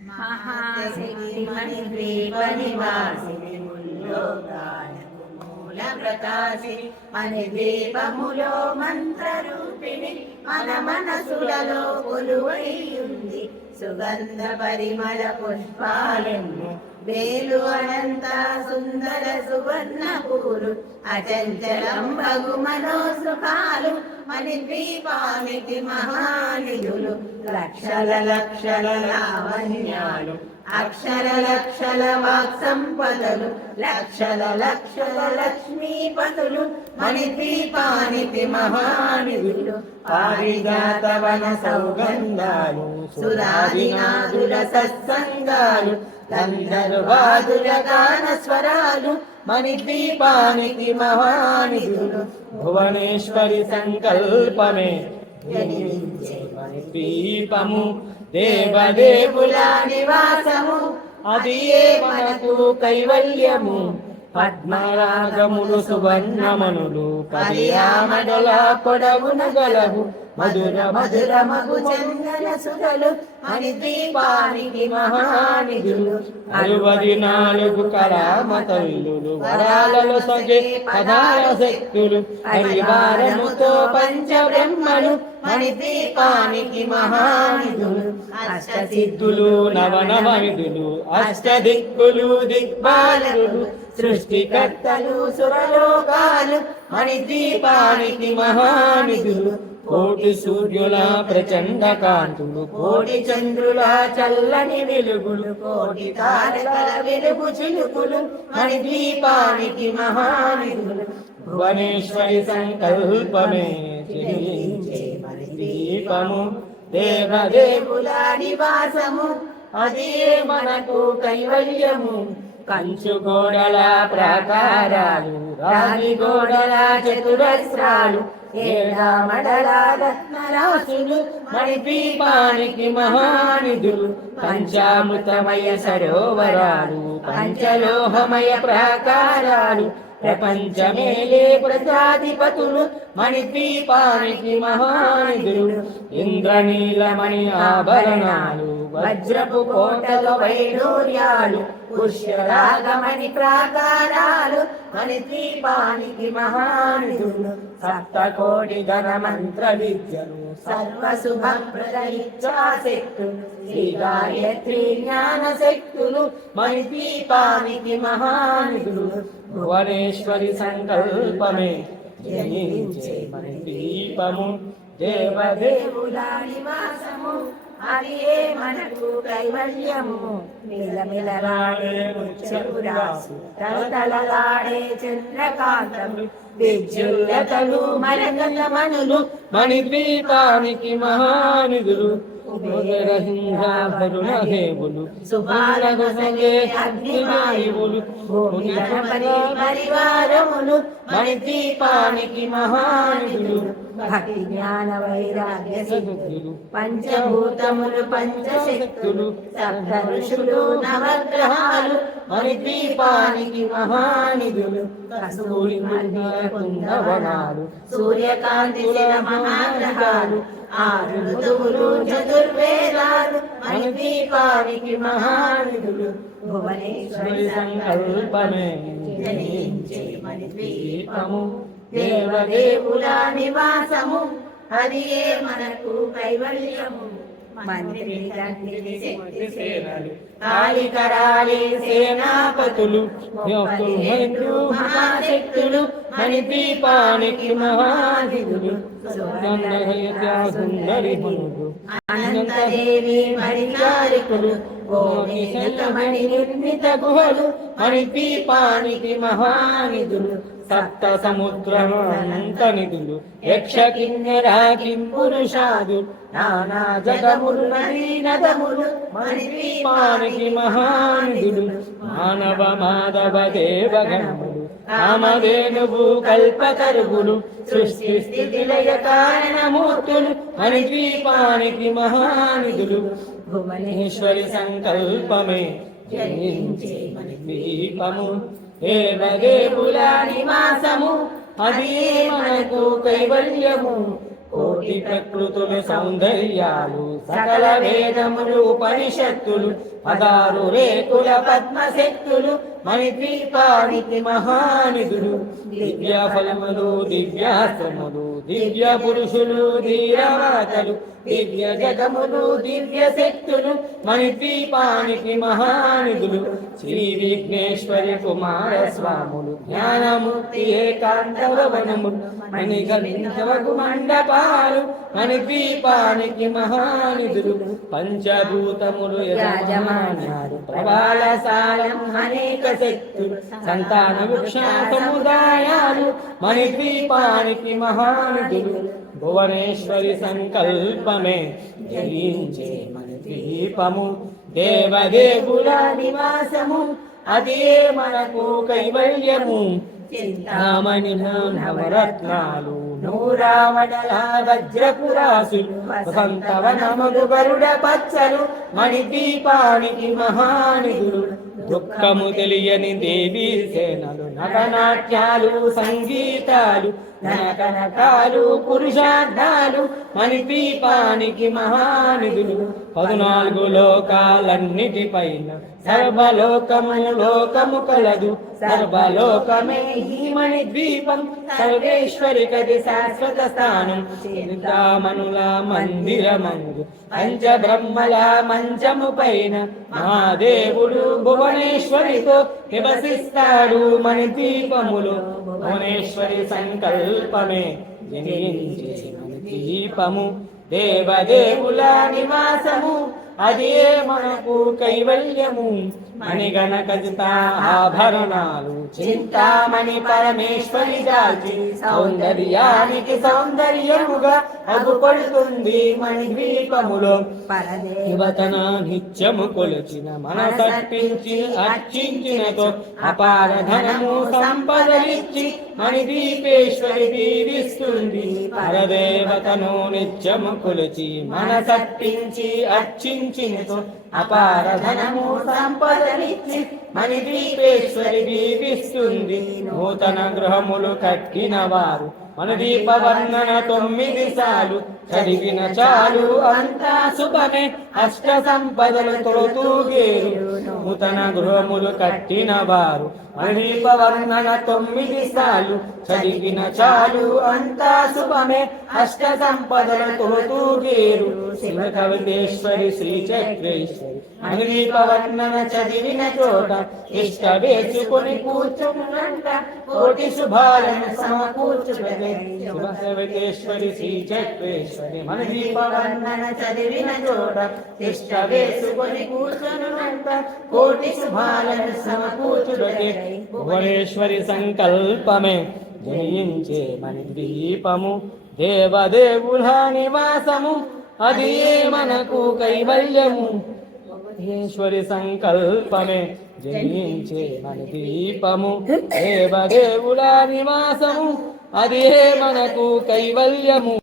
మహాశక్తి మణిద్వీప నివాసిని ముల్లోకాలకు మూల ప్రకాశిని మణిద్వీపములో మంత్రరూపిణి మన మనసులలో కొలువై ఉంది సుగంధ పరిమళ పుష్పాలెన్నో వేలు అనంత సుందర సువర్ణపూలు అచంచలం బగు మనోసుఖాలు మణిద్వీపానికి మహానిధులు లక్షల లక్షల లావణ్యాలు అక్షర లక్షల వాక్ సంపదలు లక్షల లక్షల లక్ష్మీపతులు మణిద్వీపానికి మహానిధులు పారిజాత వన సౌగంధాలు సురాదినాదుల సత్సంగాలు గంధర్వాదుల గాన స్వరాలు మణిద్వీపానికి మహానిధులు భువనేశ్వరి సంకల్పమే జనించే మణిద్వీపము దేవదేవుల నివాసము అది ఏ మనకు కైవల్యము పద్మరాగములు సువర్ణమనులు పర్యామడల పొడవున గలవు మధుర మధుర మగు చందన సుధలు మణిద్వీపానికి మహానిధులు 64 కళామతల్లులు వరాలలో సగే పదార శక్తులు పరివారముతో పంచబ్రహ్మలు మణిద్వీపానికి మహానిధులు అష్టసిద్ధులు నవనవనిధులు అష్టదిక్కులు దిక్పాలకులు సృష్టికర్తలు సురలోకాలు మణిద్వీపానికి మహానిధులు కోటి సూర్యుల ప్రచండ కాంతులు కోటి చంద్రుల చల్లని వెలుగులు కోటి తారకల వెలుగు చిలుకులు మణిద్వీపానికి మహానిధులు భువనేశ్వరి సంకల్పమే చిరులించే మణిద్వీపము దేవదేవుల నివాసము అది మనకు కైవల్యము కంచు గోడల ప్రాకారాలు రాగి గోడల చతురస్రాలు ఏడామడల రత్నరాశులు మణిద్వీపానికి మహానిధులు పంచామృతమయ సరోవరాలు పంచలోహమయ ప్రాకారాలు ప్రపంచమేలే ప్రజాధిపతులు మణిద్వీపానికి మహానిధులు ఇంద్రనీలమణి ఆభరణాలు వజ్రపు కోటల వైడూర్యాలు పుష్యరాగమణి ప్రాకారాలు మణిద్వీపానికి మహానిధులు సప్తకోటి ధన మంత్ర విద్యలు సర్వశుభప్రద ఇచ్ఛాశక్తులు శ్రీ గాయత్రి జ్ఞాన శక్తులు మణిద్వీపానికి మహానిధులు భువనేశ్వరి సంకల్పమే జనించే మణిద్వీపము దేవదేవుల నివాసము అది ఏ మనకు కైవల్యము మిలమిలలాడే ముత్యపురాసు తలతలలాడే చంద్రకాంతము విద్యుల్లతలు మరగల మనులు మణిద్వీపానికి మహానిధులు భరుణదేవులు సుబాలగొసగే అగ్నివాయువులు పరివారములు మణిద్వీపానికి మహానిధులు భక్తి జ్ఞాన వైరాగ్య సిద్ధులు పంచభూతములు పంచశక్తులు సప్త ఋషులు నవగ్రహాలు మణిద్వీపానికి మహానిధులు కస్తూరి కుందవనాలు సూర్యకాంతి మహాగ్రహాలు 6 ఋతువులు చతుర్వేదాలు మణిద్వీపానికి మహానిధులు భువనేశ్వరి సంకల్పమే జనించే మణిద్వీపము దేవదేవుల నివాసము అది ఏ మనకు కైవల్యము మంత్రి శక్తి సేనలు కాళికరాళి సేనాపతులు మహాశక్తులు మణిద్వీపానికి మహానిధులు అనంతదేవి మణికారికులు మణి నిర్మిత గుహలు మణిద్వీపానికి మహానిధులు సప్త సముద్రమంత నిధులు యక్ష కిన్నెరా కింపురుషాదు నానా జగములు నదీ నదములు మణిద్వీపానికి మహానిధులు మానవ మాధవ దేవగణములు కామధేనువు కల్పతరుగులు సృష్టి స్థితి లయ కారణమూర్తులు మణిద్వీపానికి మహానిధులు భువనేశ్వరి సంకల్పమే జనించే మణిద్వీపము దేవదేవుల నివాసము అది మనకు కైవల్యము కోటి ప్రకృతుల సౌందర్యాలు సకల వేదములు ఉపనిషత్తులు 16 రేకుల పద్మశక్తులు మణిద్వీపానికి మహానిధులు దివ్య ఫలములు దివ్యాశ్రములు దివ్య పురుషులు ధీరమాతలు దివ్య జగములు దివ్య శక్తులు మణిద్వీపానికి మహానిధులు శ్రీ విఘ్నేశ్వరి కుమార స్వాములు జ్ఞానమూర్తి ఏకాంతవనములు మణిగణించవకు మండపాలు మణిద్వీపానికి మహానిధులు పంచభూతములు యజమాన్యాలు ప్రబాలసాలం అనేక శక్తులు సంతాన వృక్ష సముదాయాలు మణిద్వీపానికి మహానిధులు భువనేశ్వరి సంకల్పమే జయించే మణిద్వీపము దేవదేవుల నివాసము అదే మనకు కైవల్యము చింతామణి నవరత్నాలు నూరావడల వజ్రపురాసులు వసంతవనములు గరుడ పచ్చలు మణిద్వీపానికి మహానిధులు దుఃఖము తెలియని దేవీ సేనలు నటనాట్యాలు సంగీతాలు ధనకనకాలు పురుషార్థాలు మణిద్వీపానికి మహానిధులు 14 లోకాలన్నిటిపైన సర్వలోకము లోకము కలదు సర్వలోకమే ఈ మణిద్వీపం సర్వేశ్వరి కది శాశ్వత స్థానం చింతామణుల మందిరమందు పంచబ్రహ్మల మంచము పైన మహాదేవుడు భువనేశ్వరితో నివసిస్తాడు మణిద్వీపములో భువనేశ్వరి సంకల్పమే జనించే మణిద్వీపము దేవదేవుల నివాసము అదే మనకు కైవల్యము మణిగణ ఖచ్చిత ఆభరణాలు చింతామణి పరమేశ్వరి దాల్చి సౌందర్యానికి సౌందర్యముగా అగుపడుతుంది మణిద్వీపములో పరదేవతన నిత్యము కొలిచిన మనసర్పించి అర్చించినతో అపార ధనము సంపదలిచ్చి మణిద్వీపేశ్వరి దీవిస్తుంది పరదేవతను నిత్యము కొలిచి మనసర్పించి అర్చించినతో అపార ధనము సంపదలిచ్చి మణిద్వీపేశ్వరి దీవిస్తుంది నూతన గృహములు కట్టిన వారు మణిద్వీప వర్ణన 9 సార్లు చదివిన చాలు అంతా శుభమే అష్ట సంపదలు తొలతూగేరు నూతన గృహములు కట్టిన వారు మణిద్వీప వర్ణన 9 సార్లు చదివిన చాలు అంతా శుభమే అష్ట సంపదలు తొలతూగేరు శివ కవితేశ్వరి శ్రీ చక్రేశ్వరి మణిద్వీప వర్ణన చదివిన చోట ఇష్ట వేసుకొని కూర్చున్నంట కోటి శుభాలను సమకూర్చుటదే శివ కవితేశ్వరి శ్రీ చక్రేశ్వరి మణిద్వీప వర్ణన చదివిన చోట ఇష్ట వేసుకొని కూర్చున్నంట కోటి శుభాలను సమకూర్చుటదే భువనేశ్వరి సంకల్పమే జయించే మణిద్వీపము దేవదేవుల నివాసము అది మనకు కైవల్యము ఈశ్వరి సంకల్పమే జయించే మణిద్వీపము దేవదేవుల నివాసము అదే మనకు కైవల్యము